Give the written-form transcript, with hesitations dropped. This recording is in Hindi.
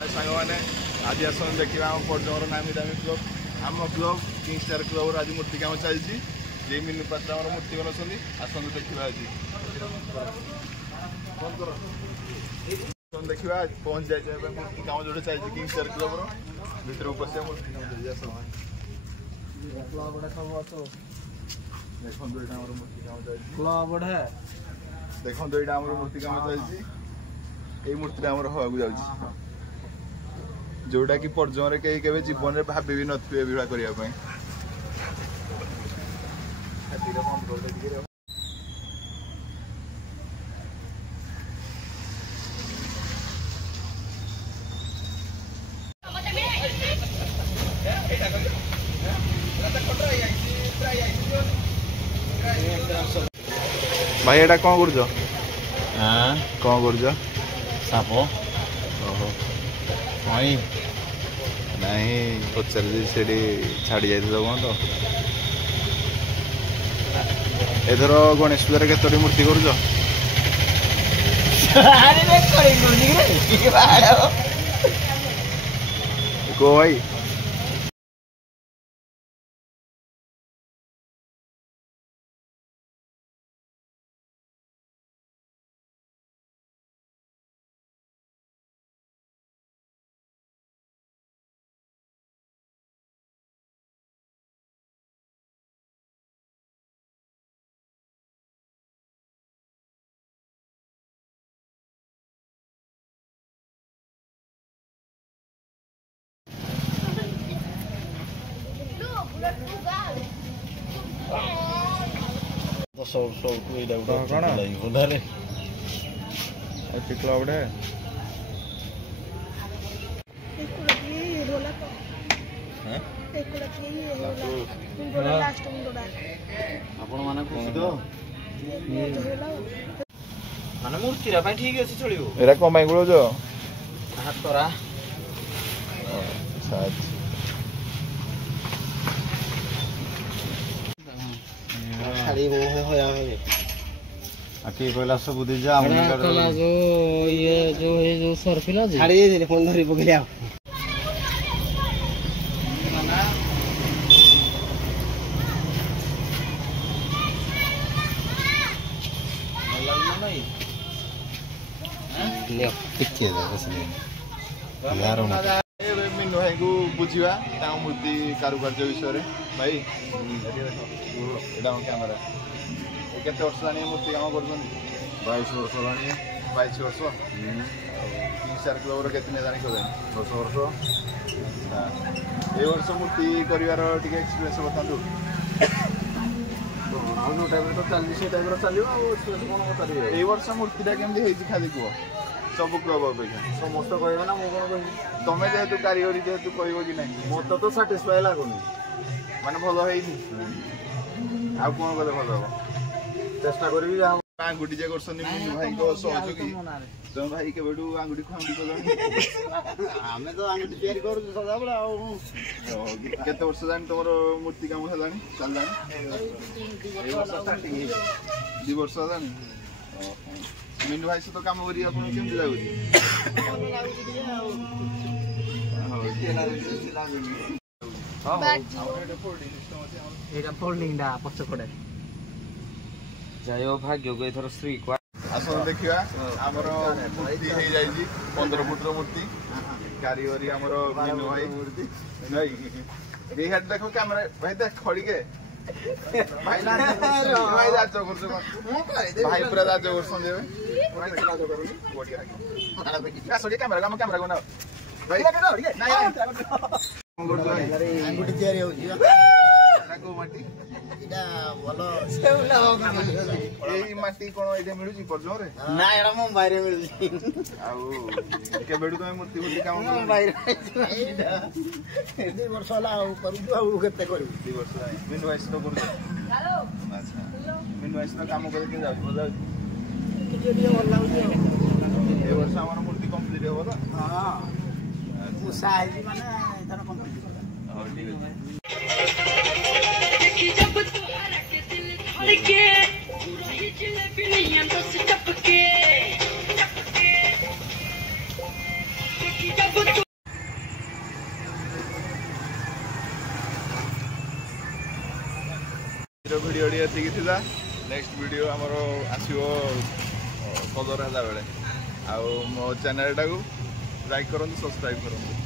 सांग मैंने आज आस देखा आम पर्यटन नामी दामी क्लब आम क्लब किंग स्टार क्लब आज मूर्ति काम चलती जे मिनी पात्र आम मूर्ति बनाऊँ आसन देखा आज देखा पहुंच जाए मूर्ति काम जो चलती किंग स्टार क्लब भर पशा मूर्ति काम देखो यहाँ मूर्ति काम चलती देखो यहाँ मूर्ति काम चलती ये मूर्ति हवा जाऊँगी जोटा कि पर्जन कहीं के जीवन में भाभी भी नथिबे विवाह करने भाई एटा कौन कर साप नहीं पचार छाड़ी जाइए कौन तो एथर गणेश पूजा केतोटी मूर्ति कर भाई मूर्ति ठीक अच्छे चलो एरा कौन गुड़ हाथरा कहला सब दीजा जो सरफिला फोन धरी पकड़े मीनू भाई को बुझा मूर्ति कारुकार्य विषय भाई कैमेरा केते वर्ष जानी मूर्ति काम कर 22 वर्ष जानी 22 वर्ष किंग स्टार क्लब केतने जानी कर 10 वर्ष ए वर्ष मूर्ति करिवार टिके एक्सपीरियंस बतांतु जो टाइम तो चलनी से टाइम चलो ए वर्ष मूर्तिटा केमती होई खाली कह सब क्लब अपेक्षा समस्त कह ना मुझे कौन कह तुम जेहेतु कारीगरी जेहेतु कह कि ना मत तो साटिस्फाई लगुनि माने भल है आउ कौन कले भल हम चेष्टा करी आंगुठी जे कर भाई को सहयोगी तुम भाई के आंगुठी खुआंगुठी कल आम तो आंगुठी तैयारी कर सदाबे केते वर्ष जानी तुम मूर्ति काम है चलना 2 वर्ष जानी मीनू भाई से तो काम करी आपन केमती लागुची जय भाग्य को एथर श्री आसन देखा आमर मूर्ति हो जाए 15 फुट मूर्ति कारीगरी आमर मीनू भाई नहीं देखो कैमरा भाई देख खड़ी के भाई भाई राज कर भाई पूरा राज कर कैमरा कैमरा को ना भाई अंगुठी तैयारी हो माटी माटी कौन ये मिलूँ पर्जन ना एड़ा मुंबई रे मिलू के बेडू तुम मूर्ति मूर्ति काम मुंबई रे 2 वर्ष होला करू केते करू 2 वर्ष मीनू भाई तो करू अच्छा मीनू भाई तो काम करके जाऊ मजा ए वर्ष हमर मूर्ति कंप्लीट हो तो हां उसा है माने एथर कंप्लीट हां ठीक है जब तुम्हारा के दिल धड़के पूरा ही जलेबी नहीं अंदर से टपके जब ଭିଡ଼ିଓଟି ଏତିକି ଥିଲା। ନେକ୍ସଟ ଭିଡ଼ିଓ ଆମର ଆସିବ କଲର ହେଲା ବେଳେ। ଆଉ ମୋ ଚ୍ୟାନେଲଟାକୁ ଲାଇକ୍ କରନ୍ତୁ, ସବସ୍କ୍ରାଇବ୍ କରନ୍ତୁ।